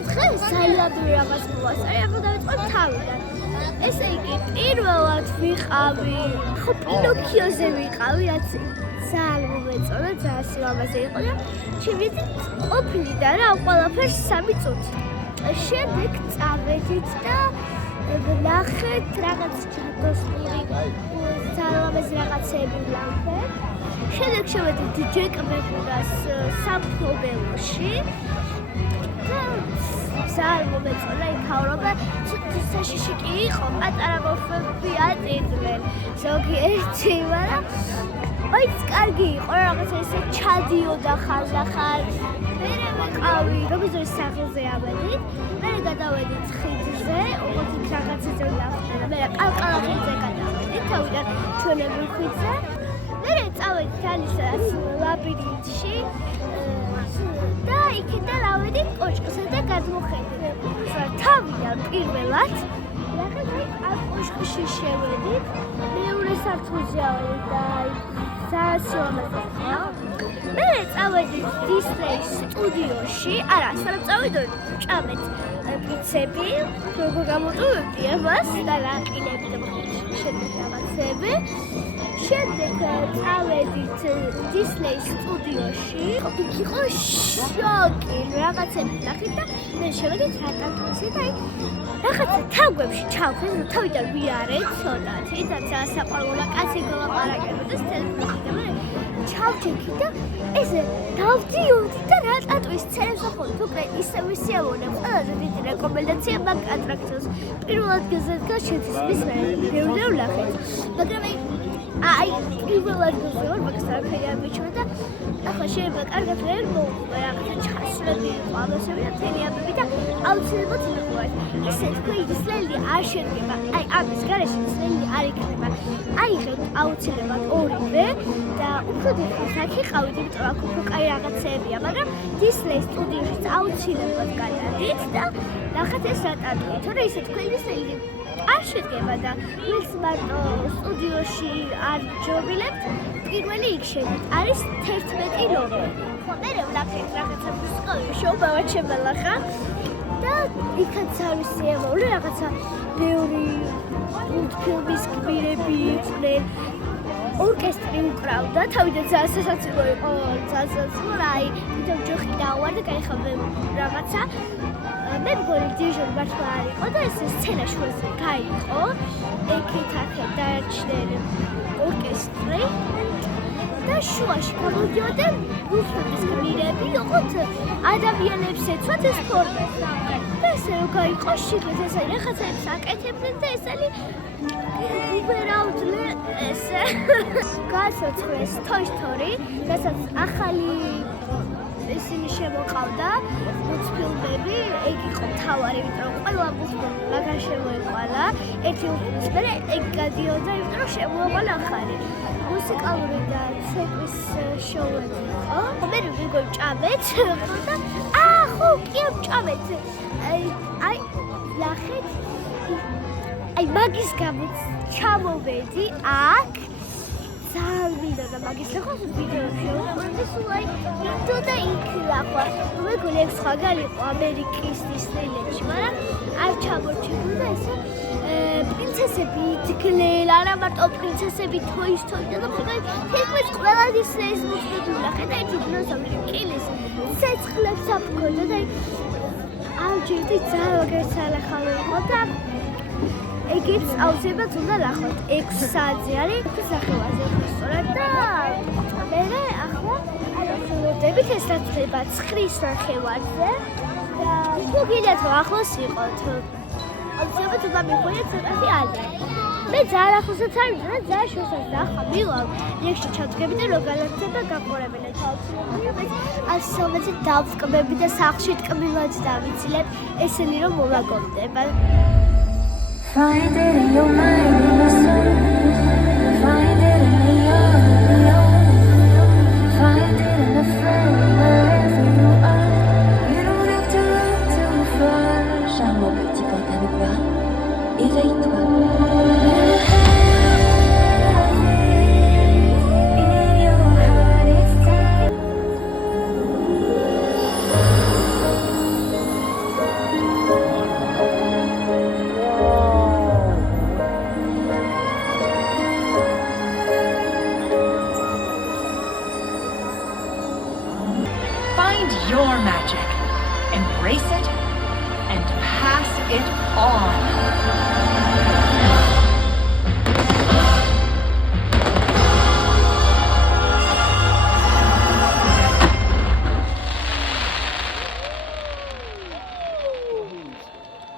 მეკითხე საილადური რაღაც მოვასწარე, ახლა დავიწყებ თავიდან. ესე იგი, პირველად ვიყავი, ხო პინოქიოზე ვიყავი, რაც ძალიან მომეწონა, ძალიან სილამაზე იყო და შევიდით ყოფილი და რა ყველაფერს 3 წუთი. შემდეგ წავედით და ვნახეთ რაღაც ჯადოსნური ძალამაზი რაღაცები ვნახეთ. შემდეგ შევედით ჯეკ-ბეკას სამფლობელოში. ძალიან მომეწონა იქაურობა, ცოტა საშიში კი იყო, პატარა მოფები აწიდნენ ზოგიერთი, მაგრამ მაინც კარგი იყო, რაღაცა ესე ჩადიოდა ხანდახან. მერე ვიყავი რობიზორის სახლზე ავედით, მერე გადავედით ხიდზე, ოღონდ იქ რაღაცაზე ვნახეთ, მერე ყალყალახიდზე გადავედით, თავიდან ჩვენები ხიდზე. მერე წავედით ალისას ლაბირინთში და იქიდან ავედით კოშკზე და გადმოხედით. თავიდან პირველად ამ კოშკში შევედით, მეორე სართულზე ავედით და ძალიან სილამაზე იყო. მერე წავედით დისნეის სტუდიოში, არა, სანამ წავედით, ჭამეთ პიცები, როგორ გამოვტოვებდი ამას და რაყინები და შემდეგ რაღაცები. შემდეგ წავედით დისნეის სტუდიოში, იქ იყო შოკი, რაღაცები ვნახეთ და მე შევედით რატატუიზე და რაღაცა თაგვებში ჩავხეთ, თავიდან ვიარეთ ცოტათი და ძალიან საყვარლო კაცი გოლაპარაკებოდეს თელეფონში და მე ჩავჭიქი და ესე დავდიოდი და რატატუის სცენებს ვახოთ, უკვე ისე ვისიამოვნე, ყველაზე დიდი რეკომენდაცია მაგ ატრაქციას. პირველ ადგილზე დგას შეცვლის მე ვნახეთ, მაგრამ აი პირველ ადგილზე ვარ, მაგას არაფერი არ მიჩვენა და ახლა შეიძლება კარგად ვერ მოვყვე, რაღაცა ჩასვლები იყო, ამასები და თენიაბები და აუცილებლად მივყვეთ. ისე თქვი ისლელი არ შედგება, აი ამის გარეშე ისლელი არ იქნება. აიღეთ აუცილებლად ორივე და უფრო დიდხანს აქ იყავით, იმიტომ აქ უფრო კაი რაღაცებია, მაგრამ დისნეის სტუდიაშიც აუცილებლად გადადით და ნახეთ ეს რატატუი, თორე ისე თქვი ისლელი არ შედგება და ვინც მარტო სტუდიოში არ ჯობილებთ, პირველი იქ შევიდეთ, არის 11 ლობი. ხო, მერე ვნახეთ რაღაცა მუსიკალური შოუბავად შემელახა და იქაც არის სიამოვნე, რაღაცა ბევრი მულტფილმის გმირები იყვნენ, ორკესტრი უკრავდა, თავიდან ძალიან სასაცილო იყო, ძალიან სასაცილო, აი, თვითონ ჯოხი დაუვარდა, გაიხავდა რაღაცა. მე მგონი დიჟორი მართლა არ იყო და ეს სცენა შუაზე გაიყო, ეკეთ-აქეთ დაარჩნენ ორკესტრი და შუაში გამოდიოდნენ მულტფილმის გმირები, ოღონდ ადამიანებს ეცვათ ეს ფორმა. და ესე რომ გაიყო შიგნით ესე რაღაცებს აკეთებდნენ და ესენი უბრალოდ ესე გასაცვლეს Toy Story, რასაც ახალი ისინი შემოყავდა მულტფილმები, ეგ იყო მთავარი, იმიტომ რომ ყველა მულტფილმი მაგარ შემოეყვალა, ერთი მულტფილმის მერე ეგ გადიოდა, იმიტომ რომ შემოაყვალა ახალი. მუსიკალური და ცეკვის შოუები იყო. მერე ვიგო ჭამეთ და ხო, კი ჭამეთ. აი, ნახეთ. აი, მაგის გამო ჩამოვედი აქ. ძალიან მინდა და მაგის ახალ ვიდეოებში ვიყავი, სულ აი ინდო და იქ ლახვა. მეგონი ეგ სხვაგან იყო ამერიკის დისნეილენდში, მაგრამ არ ჩამორჩებოდა და ესე პრინცესები იდგნენ, არა მარტო პრინცესები Toy Story და თითქმის ყველა დისნეის მუსიკები ვნახე და ერთი დინოზავრი კილის ცეცხლებს აფქონდა და ავჯერდი ძალიან გასალახავი იყო და ეგეც აუცილებლად უნდა ნახოთ 6 საათზე არის სახელაზე სწორად და მერე ახლა ვდებით ეს დაწება 9 ნახევარზე და თუ გინდათ რომ ახლოს იყოთ აუცილებლად უნდა მიხვიდეთ ცოტათი ადრე. მე ძალიან ახლოსაც არ ვიდა და ძალიან შორსაც და ახლა მილავ ლექსში ჩავდგები და რო განათება გაყურებინეთ აუცილებლად ასომეცი დავწკბები და სახლში ტკბილად დავიცილებ ესენი რომ მოვაგონდება. Find it in your mind, in your soul. Find it in the young. Find it in the friend, wherever you are. You don't have to look too far. Charmant petit porte avec moi. Éveille-toi. your magic. Embrace it and pass it on.